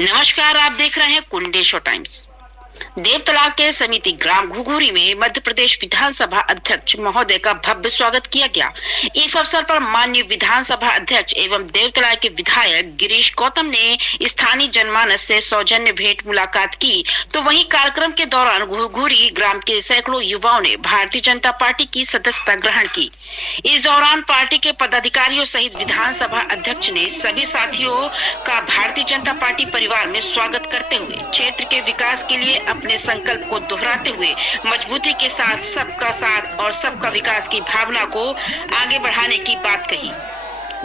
नमस्कार, आप देख रहे हैं कुंडेश्वर टाइम्स। देवतला के समिति ग्राम घुघुरी में मध्य प्रदेश विधानसभा अध्यक्ष महोदय का भव्य स्वागत किया गया। इस अवसर पर माननीय विधानसभा अध्यक्ष एवं देवतला के विधायक गिरीश गौतम ने स्थानीय जनमानस से सौजन्य भेंट मुलाकात की, तो वहीं कार्यक्रम के दौरान घुघुरी ग्राम के सैकड़ों युवाओं ने भारतीय जनता पार्टी की सदस्यता ग्रहण की। इस दौरान पार्टी के पदाधिकारियों सहित विधानसभा अध्यक्ष ने सभी साथियों का भारतीय जनता पार्टी परिवार में स्वागत करते हुए क्षेत्र के विकास के लिए अपने संकल्प को दोहराते हुए मजबूती के साथ सबका विकास की भावना को आगे बढ़ाने की बात कही।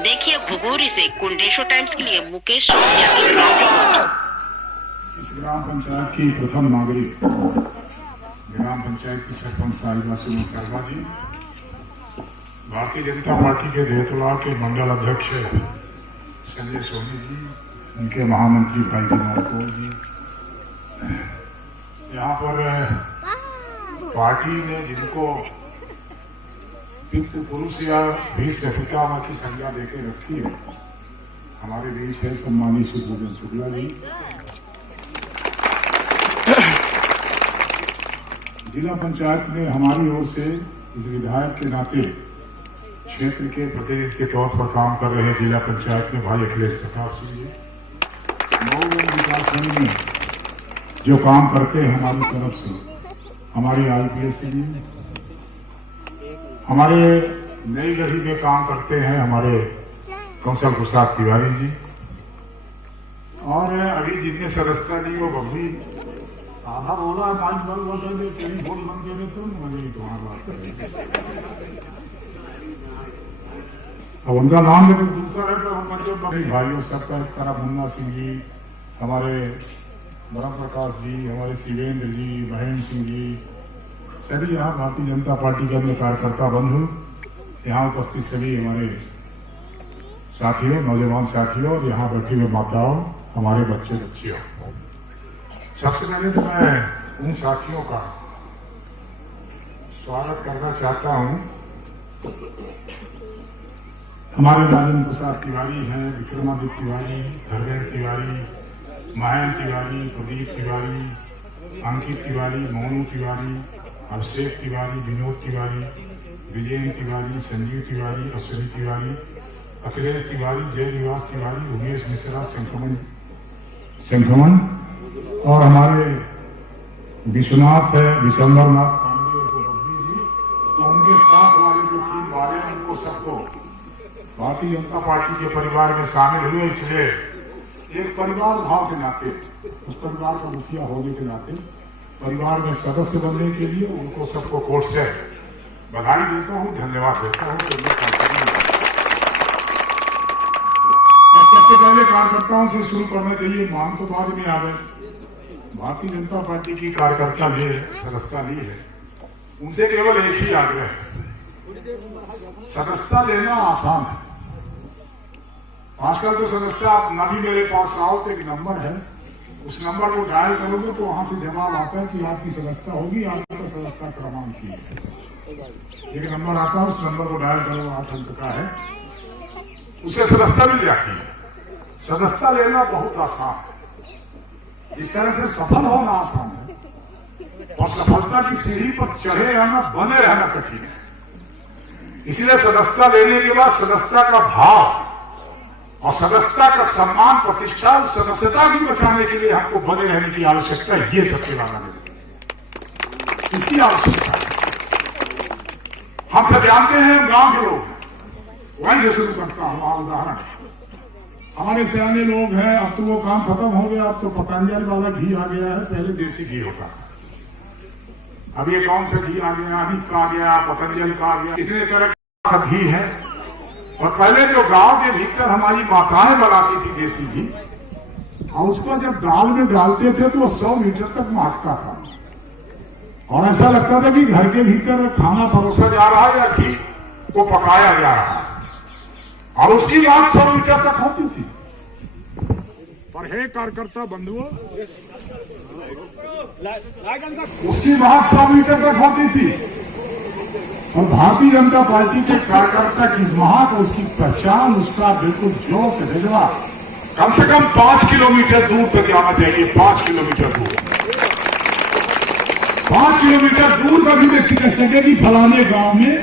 देखिए घुघुरी से कुंडेश्वर टाइम्स के लिए मुकेश सोनिया की रिपोर्ट। इस ग्राम पंचायत की प्रथम नागरिक ग्राम पंचायत की सरपंच साहिबा सुमन शर्मा जी, भारतीय जनता पार्टी के देवतला के मंडल अध्यक्ष संजय सोनी जी, उनके महामंत्री भाई विनोद कौर जी, यहाँ पर पार्टी ने जिनको पितृ पुरुष या भीष्म पितामह की संज्ञा देकर रखी है, हमारे देश है सम्मानी सुभूषण शुक्ला जी, जिला पंचायत ने हमारी ओर से इस विधायक के नाते क्षेत्र के प्रतिनिधि के तौर पर काम कर रहे जिला पंचायत में भाई अखिलेश प्रताप सिंह जी, विकास संघ में जो काम करते हैं हमारी तरफ से, हमारे IPS जी, हमारे नई गढ़ी में काम करते हैं हमारे कौशल प्रसाद तिवारी जी, और अभी जितने सदस्यता दी वो बबली आधा बोला माइक बंद टेलीफोन बंद करे तो मुझे तुम्हारा बात करेंगे। अब उनका नाम लेकर दूसरा है तो हम भाइयों सबका तरह मुन्ना सिंह जी, हमारे ब्रह्म प्रकाश जी, हमारे शिवेंद्र जी, महेंद्र सिंह जी, सभी यहाँ भारतीय जनता पार्टी के अन्य कार्यकर्ता बंधु, यहाँ उपस्थित सभी हमारे साथियों, नौजवान साथियों और यहाँ बैठी हुए माताओं, हमारे बच्चे बच्चियों, सबसे पहले तो मैं उन साथियों का स्वागत करना चाहता हूँ। हमारे राजेंद्र प्रसाद तिवारी हैं, विक्रमादित्य तिवारी, धर्मेंद्र तिवारी, महेंद्र तिवारी, प्रदीप तिवारी, अंकित तिवारी, मोनू तिवारी, अभिषेक तिवारी, विनोद तिवारी, विजय तिवारी, संजीव तिवारी, अश्विनी तिवारी, अखिलेश तिवारी, जय निवास तिवारी, उमेश मिश्रा, संक्रमण और हमारे विश्वनाथ है, विशंबरनाथ पांडे और बबली जी, तो उनके साथ हमारी जो टीम वाले हैं उनको सबको भारतीय जनता पार्टी के परिवार में शामिल हुए, इसलिए एक परिवार भाव के नाते, उस परिवार का मुखिया होने के नाते, परिवार में सदस्य बनने के लिए उनको सबको कोर्ट से बधाई देता हूँ, धन्यवाद देता हूँ। सबसे पहले कार्यकर्ताओं से शुरू करना चाहिए, मांग तो बाद में आ गए। भारतीय जनता पार्टी की कार्यकर्ता ने सदस्यता ली है, उनसे केवल एक ही आग्रह है, सदस्यता लेना आसान है। आजकल तो सदस्यता आप न भी मेरे पास आओ तो एक नंबर है, उस नंबर को डायल करोगे तो वहां से जवाब आता है कि आपकी सदस्यता होगी, आपका सदस्यता क्रमांक की है। एक नंबर आता है, उस नंबर को डायल करो, 8 अंक का है, उसे सदस्यता मिल जाती है। सदस्यता लेना बहुत आसान है, इस तरह से सफल होना आसान है, और सफलता की सीढ़ी पर चढ़े रहना, बने रहना कठिन है। इसलिए सदस्यता लेने के बाद सदस्यता का भाव और सदस्यता का सम्मान, प्रतिष्ठा, सदस्यता भी बचाने के लिए हमको बने रहने की आवश्यकता है। ये सबसे ज्यादा इसकी आवश्यकता है। हम सब जानते हैं, गांव के लोग हैं, वहीं से शुरू करता हूं। उदाहरण, हमारे सियाने लोग हैं, अब तो वो काम खत्म हो गया, अब तो पतंजलि वाला घी आ गया है, पहले देसी घी होता था, अब ये कौन सा घी आ गया, अभी का आ गया, पतंजलि का आ गया, इतने तरह का घी है। और पहले जो गांव के भीतर हमारी माताएं बनाती थी देसी घी, और उसको जब दाल में डालते थे तो 100 मीटर तक महकता था, और ऐसा लगता था कि घर के भीतर खाना परोसा जा रहा है या घी को पकाया जा रहा है, और उसकी बात 100 मीटर तक होती थी। पर हे कार्यकर्ता बंधुओं, उसकी बात 100 मीटर तक होती थी, और भारतीय जनता पार्टी के कार्यकर्ता की महक, उसकी पहचान, उसका बिल्कुल जोश जज्बा कम से कम 5 किलोमीटर दूर तक जाना चाहिए। 5 किलोमीटर दूर, 5 किलोमीटर दूर का भी व्यक्ति कह सके कि फलाने गांव में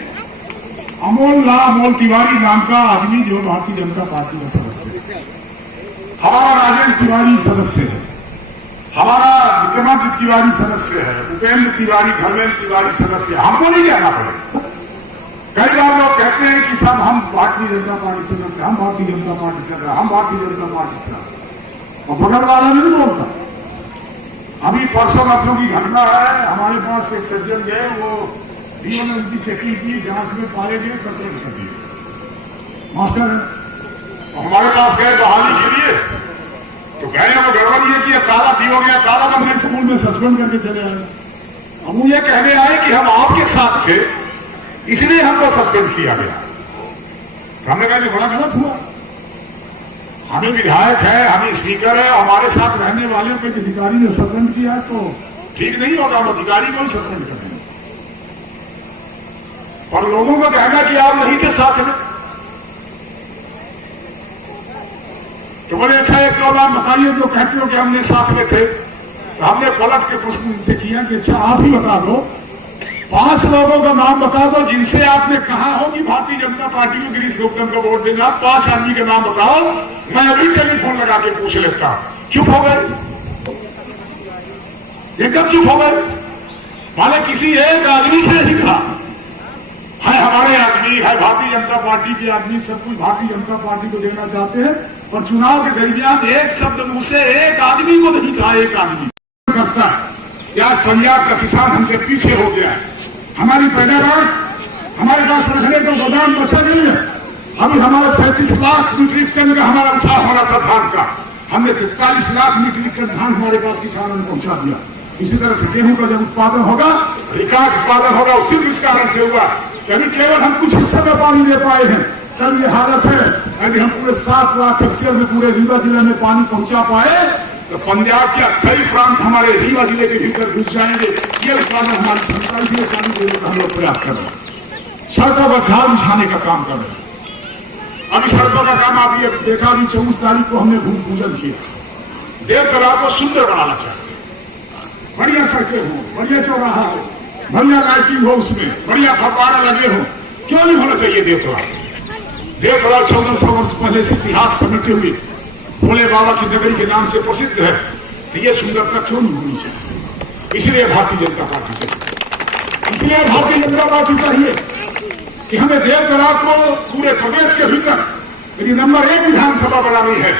अमोल तिवारी नाम का आदमी जो भारतीय जनता पार्टी का सदस्य है, हमारा राजेंद्र तिवारी सदस्य है, हमारा विक्रमादित्य तिवारी सदस्य है, उपेंद्र तिवारी, धर्मेंद्र तिवारी सदस्य है। हमको नहीं जाना पड़ेगा। कई बार लोग कहते हैं कि साहब हम भारतीय जनता पार्टी सदस्य, हम भारतीय जनता पार्टी से, हम भारतीय जनता पार्टी से, और बगल वाला नहीं बोलता। अभी परसों नस्लों की घटना है, हमारे पास एक सज्जन गए, वो डीओ ने उनकी चेकिंग की, जांच में पाए गए सस्पेंड कर दिए मास्टर है। हमारे पास गए बहाली के लिए, तो गए वो गड़बड़ ये कि काला डी हो गया, काला बंद स्कूल में सस्पेंड करके चले आए। अब वो ये कहने आए कि हम आपके साथ थे इसलिए हमको सस्पेंड किया गया। हमने कहा कि बड़ा गलत हुआ, हमें विधायक है, हमें स्पीकर है, हमारे साथ रहने वाले को अधिकारी ने सस्पेंड किया तो ठीक नहीं होगा, हम अधिकारी को ही सस्पेंड करेंगे। और लोगों को कहना कि आप नहीं थे साथ में, तो बोले अच्छा एक तो आप बताइए, जो कहते हो कि हमने साथ में थे। तो हमने पलट के प्रश्न इनसे किया कि अच्छा आप ही बता दो, 5 लोगों का नाम बता दो जिनसे आपने कहा हो कि भारतीय जनता पार्टी को गिरीश गौतम को वोट देना। 5 आदमी के नाम बताओ, मैं अभी टेलीफोन लगा के पूछ लेता हूं। चुप हो गए, एकदम चुप हो गए। माने किसी एक आदमी से नहीं कहा है हमारे आदमी है, भारतीय जनता पार्टी के आदमी सब कुछ भारतीय जनता पार्टी को देना चाहते हैं, और चुनाव के दरमियान एक शब्द मुंह से एक आदमी को नहीं कहा। एक आदमी करता है यार, पंजाब का किसान हमसे पीछे हो गया है, हमारी पैदावार हमारे पास रखने का गोदाम बचा नहीं है। अभी हमारा 37 लाख मीट्रिक टन का हमारा उठाव हो रहा था धान का, हमने 43 लाख मीट्रिक टन धान हमारे पास किसानों ने पहुंचा दिया। इसी तरह से गेहूं का जब उत्पादन होगा, रिकॉर्ड उत्पादन होगा, उसी इस कारण से हुआ यदि केवल हम कुछ हिस्से में पानी दे पाए हैं, तब ये हालत है। यदि हम पूरे 7 लाख हेक्टेयर में पूरे रीवा जिले में पानी पहुंचा पाए तो पंजाब के कई प्रांत हमारे रीवा जिले के भीतर घुस जाएंगे। ये उत्पादन हमारी क्षमता, इसलिए पानी देने का हम लोग प्रयास कर रहे हैं। सड़कों पर झाड़ बिछाने का काम कर रहे हैं। अभी सड़कों का काम आप ये देखा, अभी 24 तारीख को हमने भूमि पूजन किया। देव तालाब को सुंदर बनाना चाहिए, बढ़िया सड़कें हो, बढ़िया चौराहा हो, बढ़िया लाइटिंग हो, उसमें बढ़िया फव्वारा लगे हो। क्यों नहीं होना चाहिए देव तालाब? देव तालाब 1400 वर्ष पहले से इतिहास समेटे हुए भोले बाबा की नगरी के नाम से प्रसिद्ध है, तो ये सुंदरता क्यों नहीं होनी चाहिए? इसलिए भारतीय जनता पार्टी चाहिए, इसलिए भारतीय जनता पार्टी चाहिए कि हमें देव तालाब को पूरे प्रदेश के भीतर यदि नंबर 1 विधानसभा बनानी है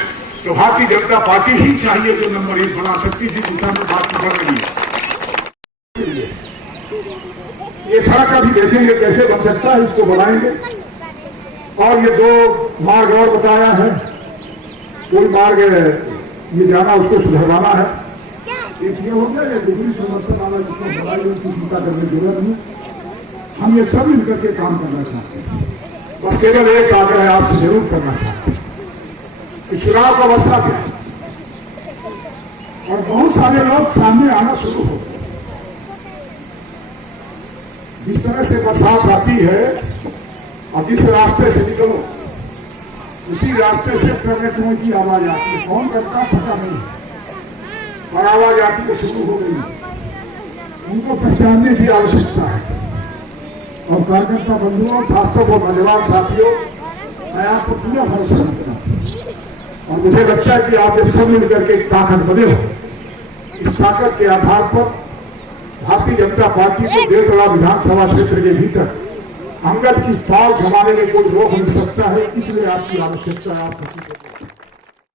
तो भारतीय जनता पार्टी ही चाहिए जो नंबर 1 बना सकती थी। दिशा में बात कर रही है। ये सड़क का भी देखेंगे कैसे बन सकता है, इसको बनाएंगे। और ये 2 मार्ग और बताया है, कोई मार्ग ये जाना उसको सुधरवाना है। एक ये हो गया, दूसरी समस्या वाला जिसको बनाई उसकी चिंता करने की जरूरत नहीं। हम ये सब मिलकर के काम करना चाहते हैं। बस केवल एक आग्रह आपसे जरूर करना चाहते हैं कि चुनाव का मसला क्या है, और बहुत सारे लोग सामने आना शुरू हो गए। जिस तरह से बरसात आती है और जिस रास्ते से निकलो उसी रास्ते से ट्रकों की आवाज आती है। कौन करता पता नहीं, और आवाज आती तो शुरू हो गई। उनको पहचानने की आवश्यकता है। और कार्यकर्ता बंधुओं, खासतौर पर नौजवान साथियों, मैं आपको पूरा भरोसा करता हूं, और मुझे लगता है कि आप जब सब मिलकर के ताकत बने हो, इस ताकत के आधार पर भारतीय जनता पार्टी को देव तालाब विधानसभा क्षेत्र के भीतर अंगद की फाल जमाने में कोई रोक नहीं सकता है। इसलिए आपकी आवश्यकता है, आप